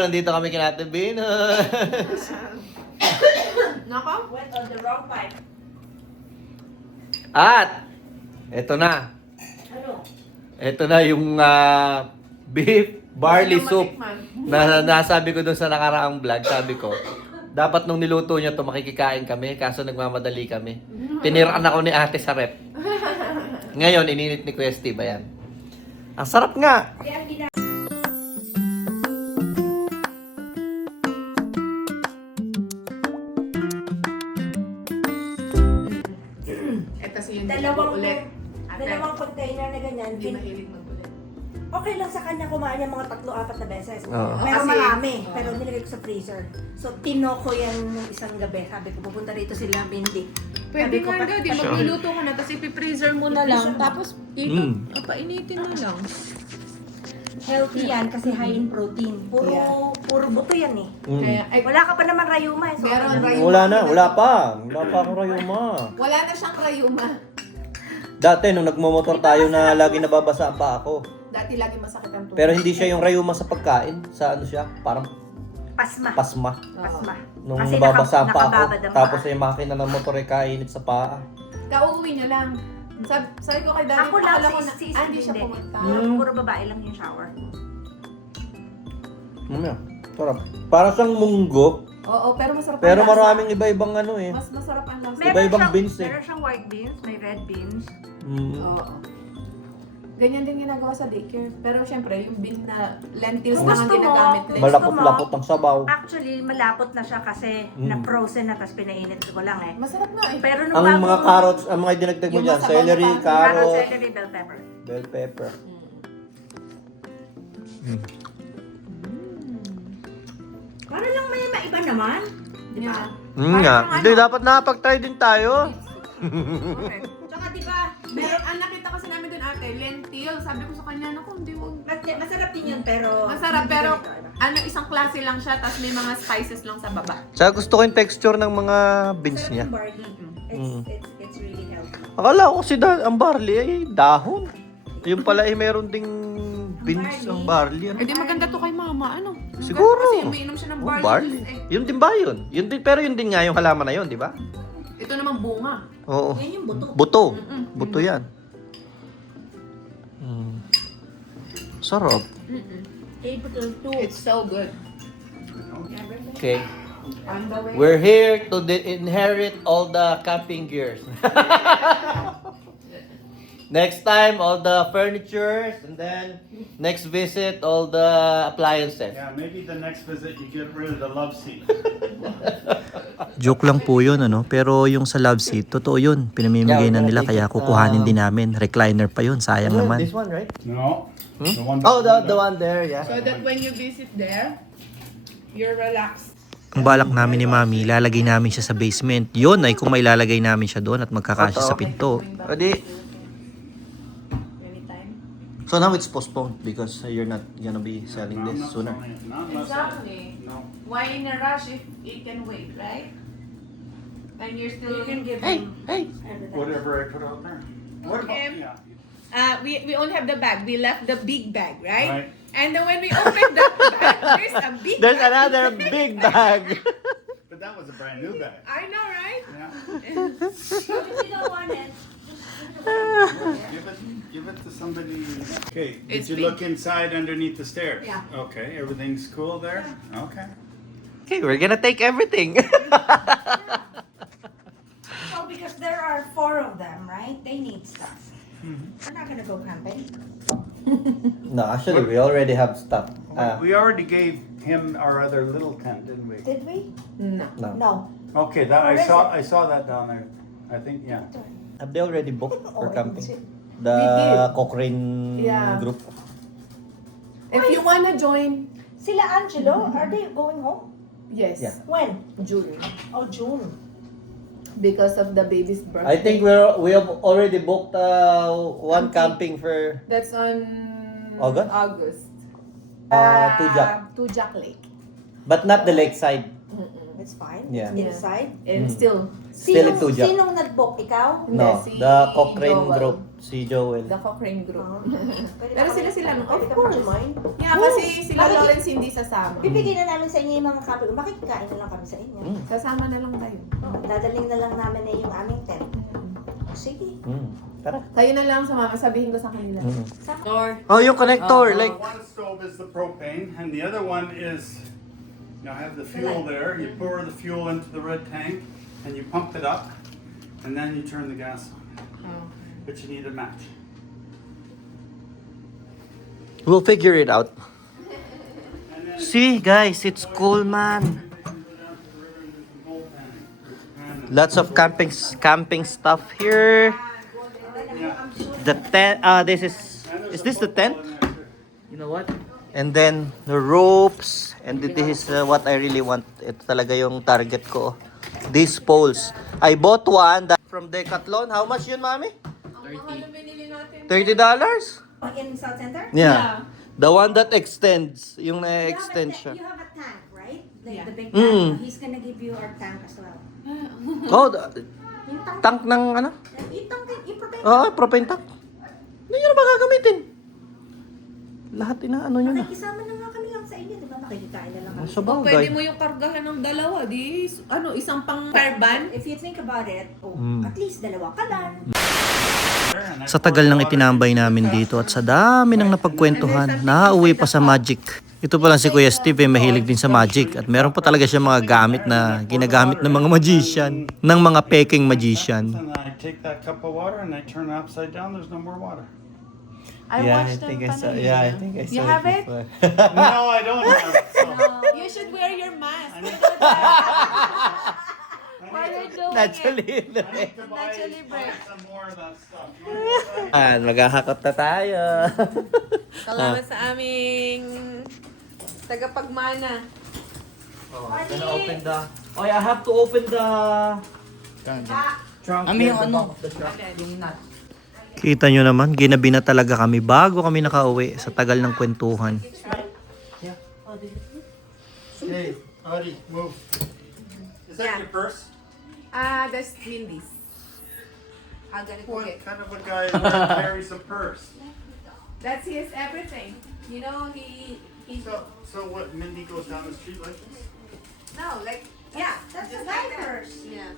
nandito kami kina Ate Venus. Nako? Went on the wrong pipe. At, eto na. Ano? Ito na yung beef barley soup na nasabi ko dun sa nakaraang vlog. Sabi ko, dapat nung niluto niya to makikikain kami, kaso nagmamadali kami. Tiniraan ako ni ate sa rep. Ngayon, ininit ni Kuya Steve, ayan. Ang sarap nga! Kaya ang gina... Ito si yung Dalawang ulit. dalawang container na ganyan. Hindi mahilig mag-ulit. Okay lang sa kanya kumain yung mga 3-4 na beses. Oo. Pero Kasi- marami. Pero nilagay ko sa freezer. So, tinoko yan nung isang gabi. Sabi ko, pupunta rito sila Mindy. Pwede Sabi ko, nga daw, di magluluto ka na, tapos ipi-freezer mo na lang, tapos painitin mo lang. Healthy yan kasi high in protein. Puro buto yan eh. Kaya, ay, Wala ka pa naman rayuma eh. So, Meron ano- rayuma. Wala na, wala pa. Wala pa akong rayuma. wala na siyang rayuma. Dati, nung nagmumotor tayo na lagi nababasa pa ako. Dati lagi masakit ang tuhod. Pero hindi siya yung rayuma sa pagkain. Sa ano siya? Parang Pasma. pasma. Pasma. Nung Kasi nababasa pa ako. nakababad ang Tapos paa. yung makina ng motor ay kainit sa paa. Kauuwi niya lang. Sabi ko kay Daddy, Ako lang, akala ko na, si hindi siya hindi. pumunta. Puro babae lang yung shower. Ano yan? Sarap. Parang siyang munggo. Oo, pero masarap Pero ang lasa. maraming iba-ibang ano eh. Mas masarap ang lasa. Iba-ibang beans eh. Meron siyang white beans, may red beans. Oo. Ganyan din ginagawa sa daycare. Pero syempre, yung bean na lentils Kung lang ang gusto mo, ginagamit nila. Malapot-lapot ang sabaw. Actually, malapot na siya kasi na-frozen na, tapos pinainit ko lang eh. Masarap nga eh. Pero nung Ang mga bagong- carrots, ang mga dinagdag mo Yung dyan, masabaw na celery, parang carrot, carrot, celery, bell pepper. bell pepper. Para lang may maiba naman. Di ba? Nga. Hindi, dapat nakapag-try din tayo. Okay. Tsaka di ba, Meron, ang nakita kasi namin dun ate, lentil. Sabi ko sa kanya, naku, hindi wag. masarap din yun, pero... Masarap, pero isang klase lang siya, tapos may mga spices lang sa baba. Tsaka gusto ko yung texture ng mga beans Masarap niya. yung barley. It's really healthy. Akala ko si ang barley ay dahon. Yung pala ay meron ding beans ang barley. Ano? Eh di maganda to kay mama, ano? Siguro. Kasi umiinom siya ng Oh, barley, barley. juice eh. Yun din ba yun? Yun din, pero yun din nga yung halaman na yun, di ba? Ito naman bunga. Oo. Yan yung buto. Buto. Mm-mm. Buto yan. Sarap. Able to It's so good. Okay. On the way. We're here to inherit all the camping gears. Next time, all the furnitures, and then next visit, all the appliances. Yeah, maybe the next visit you get rid of the love seat. Joke lang po yun, ano? Pero yung sa love seat, totoo yun. Pinamimigay na nila, kaya kukuhanin din namin. Recliner pa yun, sayang naman. This one, right? No. The one Oh, the window. one there, yeah. So that when you visit there, you're relaxed. Ang balak namin ni Mami, ilalagay namin siya sa basement. Yun ay kung may lalagay namin siya doon at magkakasya sa pinto. Adi. Anytime. So now it's postponed because you're not gonna be selling No, I'm this not sooner. selling it. Not unless Exactly. No. Why in a rush if it can wait, right? And you're still... You can give Hey, them hey. Whatever I put out there. What about, Okay. yeah. we only have the bag. We left the big bag, right? Right. And then when we opened that bag, there's a big There's bag. another big bag. But that was a brand new bag. I know, right? Yeah. So if you don't want it, Give it to somebody. Okay. Did It's you big. look inside underneath the stairs? Yeah. Okay. Everything's cool there? Okay. Okay, we're gonna take everything. well, because there are 4 of them, right? They need stuff. We're not gonna go camping. No, actually, we already have stuff. We already gave him our other little tent, didn't we? Did we? No. No. No. Okay, that Where is I saw that down there. I think yeah. Have they already booked for Oh, camping? is it? The We did. Cochrane Yeah. group. If you wanna join, Sila Angelo, are they going home? yes. Yeah. When? June. Oh, June. Because of the baby's birthday. I think we have already booked one camping for That's on August? August. Tujak, Tujak Lake. but not the lakeside. It's fine. Yeah. It's inside. And still, Still in Tujac. Sinong nag-book? Ikaw? No, si the Cochrane Joel. group. Si Joel. The Cochrane Group. Pwede Pero ba sila, kami- of pwede ka course. mag-join? Yeah, kasi sila Bakit- Lawrence hindi sasama. Bibigyan na namin sa inyo yung mga copy. Makikikain na lang kami sa inyo. Sasama na lang tayo. Dadaling na lang namin na yung aming tent. Sige. Tara. Kayo na lang sumama, sabihin ko sa kanila. Oh, yung connector. Like, One stove is the propane, and the other one is, you have the fuel there. You pour the fuel into the red tank, and you pump it up, and then you turn the gas on. But you need a match. we'll figure it out. And then See, guys, it's cool, man. Lots of camping stuff here. The tent. This is this the tent? You know what? And then the ropes. And this is what I really want. Ito talaga yung target ko. These poles. I bought one that from Decathlon. How much yun, mami? Ang mahal na binili natin. $30? In South Center? Yeah. The one that extends. Yung You have a na-extend ta- siya. You have a tank, right? Like Yeah. the big Mm. tank. He's gonna give you our tank as well. Oh, Yung tank. tank ng ano? Yung tank, yung propane. Oo, propane tank. Hindi nyo na ba gagamitin? Lahat inaano nyo na. Makikisama na nga kami lang sa inyo, di ba? Makikikain na lang kami. Sa O, pwede bagay. mo yung kargahan ng dalawa, di? Isang pang caravan? If you think about it, Mm. at least dalawa ka lang. Sa tagal ng itinambay namin dito at sa dami ng napagkwentuhan, nakauwi pa sa Magic. Ito pa lang si Kuya Steve, mahilig din sa Magic. At meron pa talaga siya mga gamit na ginagamit ng mga magician. Ng mga peking magician. And I take that cup of water and I turn it upside down, there's no more water. I watched them kanina. You have it? No, I don't have it. So You should wear your mask. While you're doing Naturally. I need to buy Naturally, Brett. some more of that stuff. Maghahakot na tayo. Salamat sa aming tagapagmana. Gonna open the... Oh, I have to open the... Trunk. Yung ano? Yung nut. Kita nyo naman, ginabi na talaga kami bago kami nakauwi sa tagal ng kwentuhan. Hey, Audie, move. Is that your purse? That's Mindy's. I'm gonna cook What it. kind of a guy carries a purse? That's his everything. You know, he's So what, Mindy goes down the street like this? no, like, yeah. That's just a like guy that. purse. Yeah.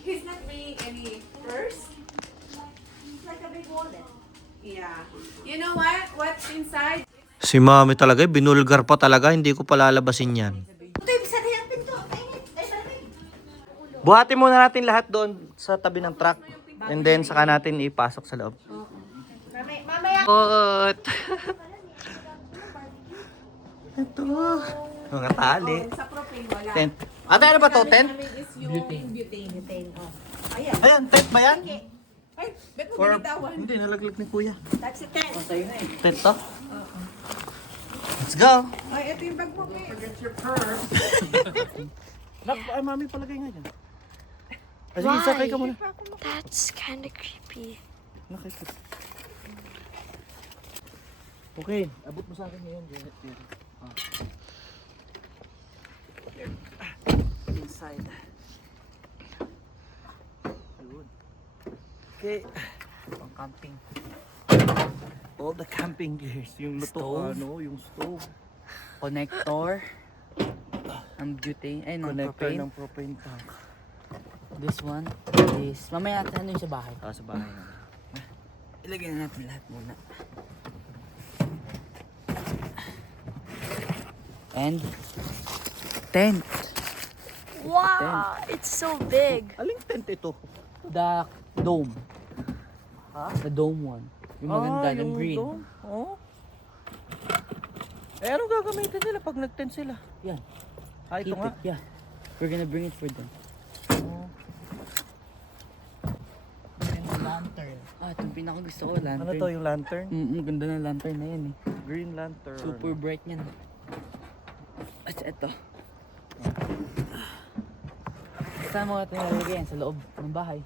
He's not bringing any purse. It's like a big wallet. Yeah. You know what? What's inside? Si mami talaga, binulgar pa talaga, hindi ko palalabasin yan. Ito yung isa na yung pinto. Ay, malamig. Buhatin muna natin lahat doon sa tabi ng truck. And then, saka natin ipasok sa loob. Mamaya. What? Ito. Mga tali. Sa propane, wala. Tent. Ate, ano ba to? Tent? Namin is yung butane. Ayan. Ayan, tent ba yan? Ay, bet mo Or, binitawan. hindi, nalaglag ni kuya. That's the tent. Tent to? Let's go. Ay, ito yung bag mo, eh. Forget your purse. Ay, mami, palagay nga dyan. Sige, sakay ka muna. That's kind of creepy. Okay, abot mo sa akin ngayon. Inside. Ayun. Okay. Ang camping. All the camping gears. Yung luto, Stove. yung stove. Connector. Ang butane. Ay, no, Connector propane. ng propane tank. This one is... Mamaya natin ano yung sa bahay. Sa bahay na. Ilagay na natin lahat muna. And... Tent. Wow, it's so big. Aling tent ito? The dome. The dome one. Yung maganda, yung green. Oo. Eh, anong gagamitin nila pag nag-tent sila? Yan. Ah, ito Keep nga. it, yeah. We're gonna bring it for them. Itong pinaka gusto ko, lantern. Ano to, yung lantern? Ganda na lantern na yan eh. Green lantern. Super bright yan. At ito. Saan mo natin nalagay yan? Sa loob ng bahay.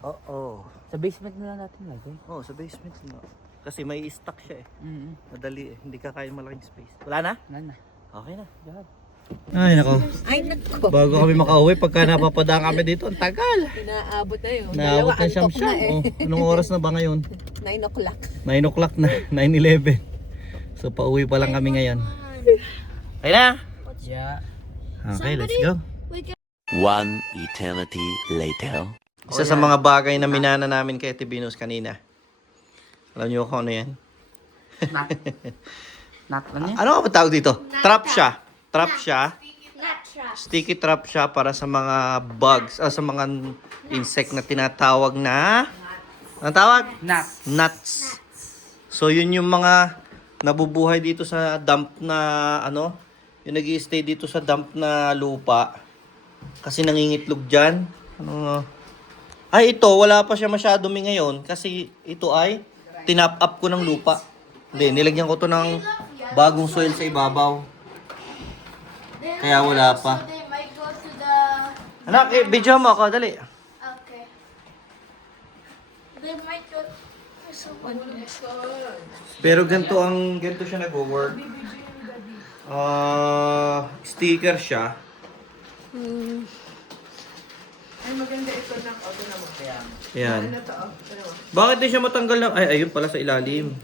Oo. Sa basement na lang natin lagay. Oh, sa basement na. Kasi may stock siya eh. Mm-hmm. Madali eh. Hindi ka kaya malaking space. Wala na? Wala na. Okay na. Diyan. Ay, nako. Ay, nako. Bago kami makauwi, pagka napapadaan kami dito, ang tagal. Inaabot na yun. Naabot na siyam Antok na siyam. Oh, anong oras na ba ngayon? 9 o'clock. 9 o'clock na, 9:11. So, pauwi pa lang kami ngayon. Ayun na. Yeah. Okay, let's go. One eternity later. Isa sa mga bagay na minana namin kay Tibinos kanina. Alam niyo kung ano yan? Not ano yan? Ano nga ba tawag dito? Trap siya. Trap siya. Not trap. Sticky trap siya para sa mga bugs, sa mga insect na tinatawag na... Ang tawag? Not. Nuts. So yun yung mga nabubuhay dito sa dump na ano, yung nag-i-stay dito sa dump na lupa. Kasi nangingitlog dyan. Ano, ay ito, wala pa siya masyado ngayon kasi ito ay tinap up ko ng lupa. Hindi, nilagyan ko to ng bagong soil sa ibabaw. Kaya wala pa. So they might go to the... Anak, video mo ako, dali. Okay. They might go... There's someone here. Pero ganito siya nag-work. Sticker siya. Ay, maganda ito ng auto naman. Yan. Ano to? Ano? Bakit di siya matanggal lang? Ay, ayun pala sa ilalim.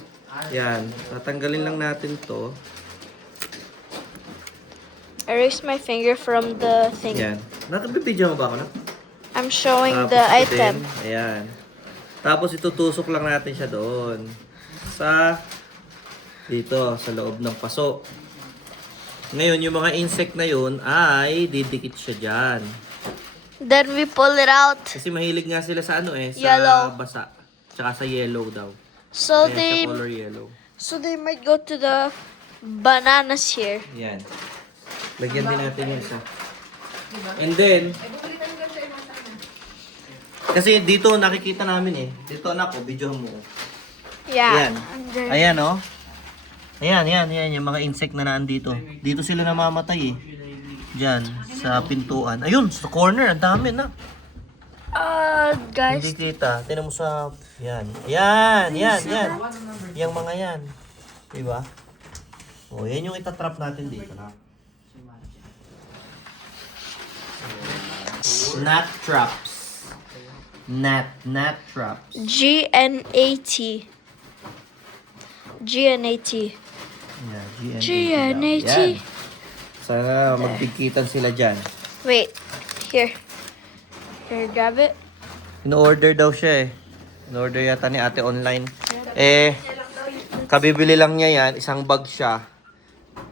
Yan. Tatanggalin lang natin to. Erase my finger from the thing. Yan. Nakabibidyo mo ba ako na? I'm showing Tapos the ito item. din. Ayan. Tapos itutusok lang natin siya doon. Sa dito, sa loob ng paso. Ngayon, yung mga insect na yun ay didikit siya dyan. Then we pull it out. Kasi mahilig nga sila sa ano sa Yellow. basa. Tsaka sa yellow daw. So Kaya they siya color yellow. might go to the bananas here. Yan. Lagyan din natin yung isa. And then, kasi dito nakikita namin Dito anak ko, video mo. Yeah. Ayan. Under- Ayan Ayan, yung mga insect na naandito. Dito sila namamatay Diyan, sa pintuan. Ayun, sa corner, ang dami na. guys, Hindi kita. Tingnan mo sa... Yan. Yan. Yung mga yan. Diba? O, yan yung itatrap natin dito na. Gnat traps. Gnat traps. GNAT. GNAT. Yeah, GNAT. Yan. Sana magbigitan sila dyan. Wait, here. Here, grab it. In-order daw siya In-order yata ni ate online. Kabibili lang niya yan. Isang bag siya.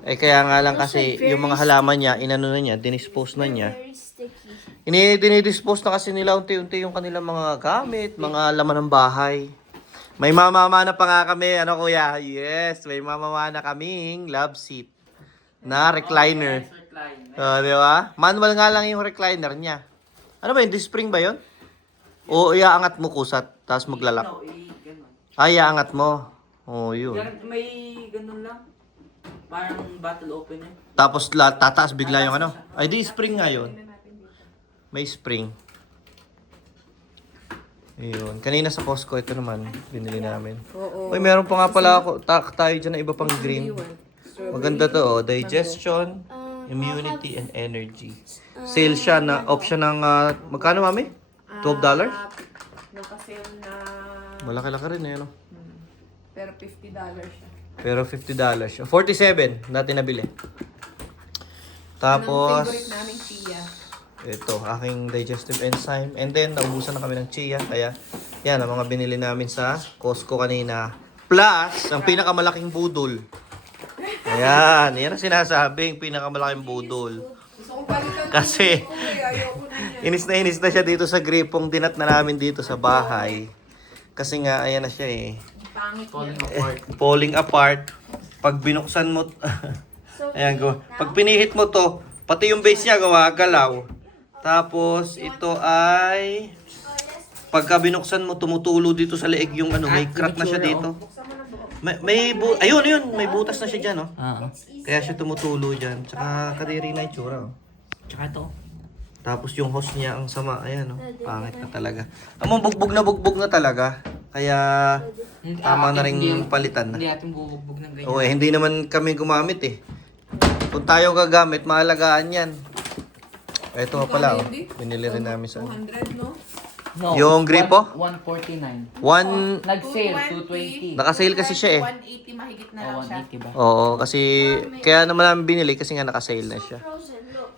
Kaya nga lang kasi yung mga halaman niya, inano na niya, dinispose na niya. Very sticky. Dinidispose na kasi nila unti-unti yung kanilang mga gamit, mga laman ng bahay. May mamamana pa nga kami, ano kuya? Yes, may mamamana kaming love seat na recliner. Di ba? Manual nga lang yung recliner niya. Ano ba yun? Spring ba yun? O iaangat mo kusat, tapos maglalak? No, ganun. Ay, iaangat mo. Oh, yun. May ganun lang. Parang bottle opener. Tapos tataas bigla yung ano. Ay, di spring nga yun. May spring. Ayun. Kanina sa Costco, ito naman, binili namin. Uy, meron pa nga pala ako, tayo dyan na iba pang green. Maganda to, digestion, immunity, and energy. Sale siya na, off siya ng, magkano mami? $12? Nakasale na... Malaki-laki rin no? Pero $50 siya. Pero $50 siya. 47 natin nabili. Tapos, Favorite naming chia. ito, aking digestive enzyme. And then, naubusan na kami ng chia. Kaya, yan, ang mga binili namin sa Costco kanina. Plus, ang pinakamalaking budol. Ayan, yan ang sinasabing pinakamalaking budol. Gusto kong palitan. Kasi, Ayoko na yan. inis na siya dito sa gripong dinat na namin dito sa bahay. Kasi nga, ayan na siya Pangit Falling niya. apart. Falling apart. Pag binuksan mo, ayan go. Pag pinihit mo to, pati yung base niya galaw. Tapos, ito ay, pagka binuksan mo, tumutulo dito sa leeg yung ano, may crack na siya dito. Ayun, may butas na siya dyan, no? Kaya siya tumutulo dyan. Tsaka kadiri na itsura, oh. Tsaka ito. Tapos yung host niya ang sama, ayan, no? Pangit na talaga. Among bugbog na talaga. Kaya, tama na rin palitan na. Hindi natin bubugbog ng ganyan. Oo, hindi naman kami gumamit Kung tayo gagamit, mahalagaan yan. Ito nga pala, oh. Magkano yun, Di? Binili rin namin sa... 200, no? No, Yung gripo? 149. Nag-sale, 220. Naka-sale kasi siya eh. 180 mahigit na lang Oh, siya. 180 ba? Oo, kasi kaya naman namin binili kasi nga naka-sale na siya.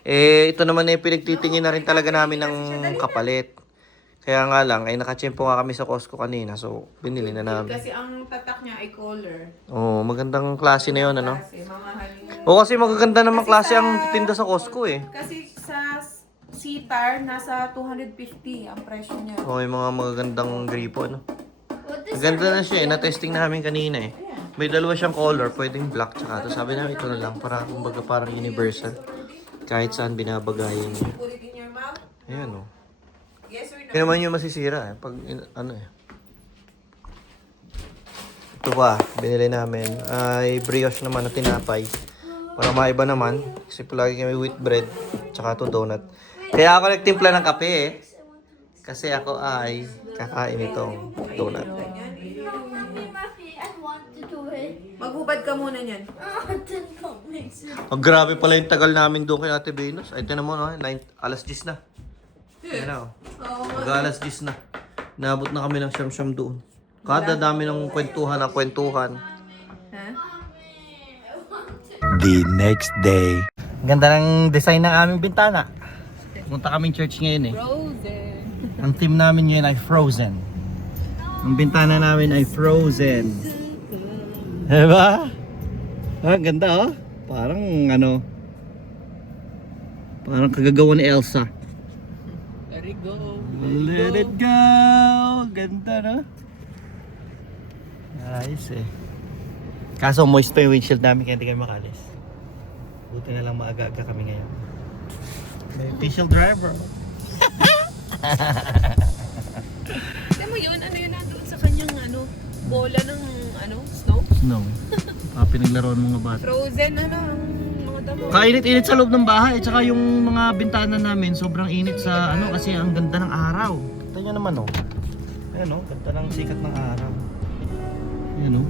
Eh, ito naman eh, pinagtitingin na rin talaga namin ng kapalit. Kaya nga lang, ay nakachempo nga kami sa Costco kanina, so binili na namin. Kasi ang tatak niya ay color. Oo, magandang klase na yun, ano? Kasi mamahaling. Oo, kasi magaganda naman Kasi klase sa- ang tinda sa Costco eh. Kasi sa Citar, nasa 250 ang presyo niya. Oo, yung mga magagandang gripo, ano? Maganda na siya eh, na-testing namin kanina eh. May dalawa siyang color, pwedeng black tsaka ito. Sabi namin ito na lang, para kumbaga parang universal. Kahit saan binabagayan niya. Put it in your mouth? Ayan o. Yes or no? Kaya naman yung masisira eh. Pag, ano eh. Ito pa, binili namin. Ay, brioche naman na tinapay. Para maiba naman. Kasi palagi kami wheat bread. Tsaka ito donut. Kaya ako nagtimpla ng kape eh. Kasi ako ay kakain itong donut. Maghubad ka muna niyan. Oh, grabe pala yung tagal namin doon kay Ate Venus. Ay, tinan mo, no? alas 10 na. Ayan na, oh. Mag-alas 10 na. Naabot na kami ng siyam-siyam doon. Kada dami ng kwentuhan. The next day. Ganda ng design ng aming bintana. Punta kaming church ngayon eh. Frozen. Ang theme namin ngayon ay Frozen. Ang bintana namin ay Frozen. Diba? Ah, ganda oh. Parang ano. Parang kagagawa ni Elsa. Let it go. Let it go. Ganda no? Ayos eh. Kaso moist pa yung windshield namin kaya hindi kami makalis. Buti na lang maaga-aga kami ngayon. May official driver. Alam mo yun, ano yun nandun sa kanyang bola ng snow? No. Pinaglaruan mga bata. Frozen, ang mga damo. Kainit-init sa loob ng bahay. Tsaka yung mga bintana namin sobrang init sa kasi ang ganda ng araw. Kita nyo naman oh. Ayan oh, ganda ng sikat ng araw. Ayan oh.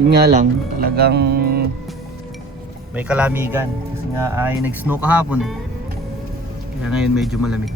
Yun nga lang, talagang may kalamigan. Kasi nga ay nag-snow kahapon eh. Kaya ngayon medyo malamig.